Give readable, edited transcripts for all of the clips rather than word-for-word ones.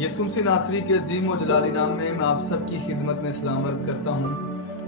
यसुम से नासरी के अजीम और जलाली नाम में मैं आप सबकी खिदमत में सलाम अर्ज करता हूँ।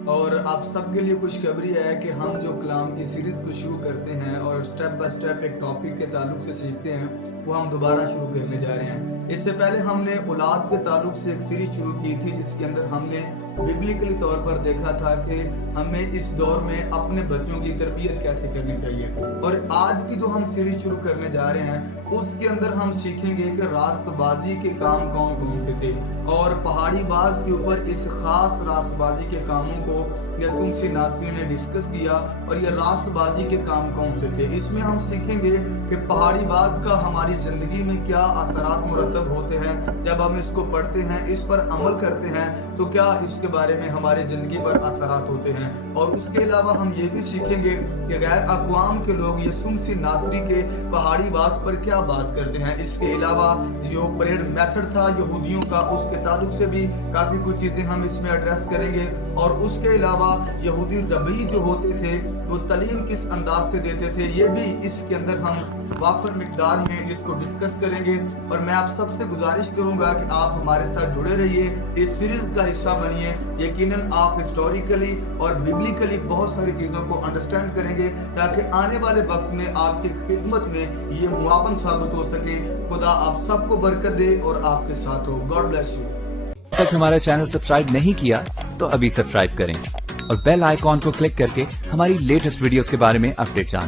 और आप सबके लिए खुशखबरी है कि हम जो कलाम की सीरीज़ को शुरू करते हैं और स्टेप बाय स्टेप एक टॉपिक के ताल्लुक से सीखते हैं, वो हम दोबारा शुरू करने जा रहे हैं। इससे पहले हमने औलाद के ताल्लुक से एक सीरीज शुरू की थी, जिसके अंदर हमने बिब्लिकली तौर पर देखा था कि हमें इस दौर में अपने बच्चों की तरबियत कैसे करनी चाहिए। और आज की जो हम सीरीज शुरू करने जा रहे हैं उसके अंदर हम सीखेंगे कि रास्तबाजी के काम कौन कौन से थे, और पहाड़ी बाज के ऊपर इस खास रास्तबाजी के कामों को यसुम से नासरी ने डिस्कस किया। और ये रास्तबाजी के काम कौन से थे, इसमें हम सीखेंगे कि पहाड़ी बाज का हमारी जिंदगी में क्या असरात मुरतब होते हैं। जब हम इसको पढ़ते हैं, इस पर अमल करते हैं, तो क्या इसके बारे में हमारी जिंदगी पर असरात होते हैं। और उसके अलावा हम ये भी सीखेंगे कि गैर अक़वाम के लोग यसुम से नासरी के पहाड़ी बाज पर क्या बात करते हैं। इसके अलावा जो परेड मेथड था यहूदियों का, उसके ताल्लुक से भी काफ़ी कुछ चीज़ें हम इसमें एड्रेस करेंगे। और उसके अलावा यहूदी रबी जो होते थे वो तालीम किस अंदाज से देते थे, ये भी इसके अंदर हम वाफर मिकदार में इसको डिस्कस करेंगे। और मैं आप सबसे गुजारिश करूंगा कि आप हमारे साथ जुड़े रहिए, इस सीरीज का हिस्सा बनिए। यकीनन आप हिस्टोरिकली और बिब्लिकली बहुत सारी चीज़ों को अंडरस्टैंड करेंगे, ताकि आने वाले वक्त में आपकी खिदमत में ये मुआवन साबित हो सके। खुदा आप सबको बरकत दे और आपके साथ हो। God bless you. अब तक हमारा चैनल सब्सक्राइब नहीं किया तो अभी सब्सक्राइब करें और बेल आइकॉन को क्लिक करके हमारी लेटेस्ट वीडियोस के बारे में अपडेट जानें।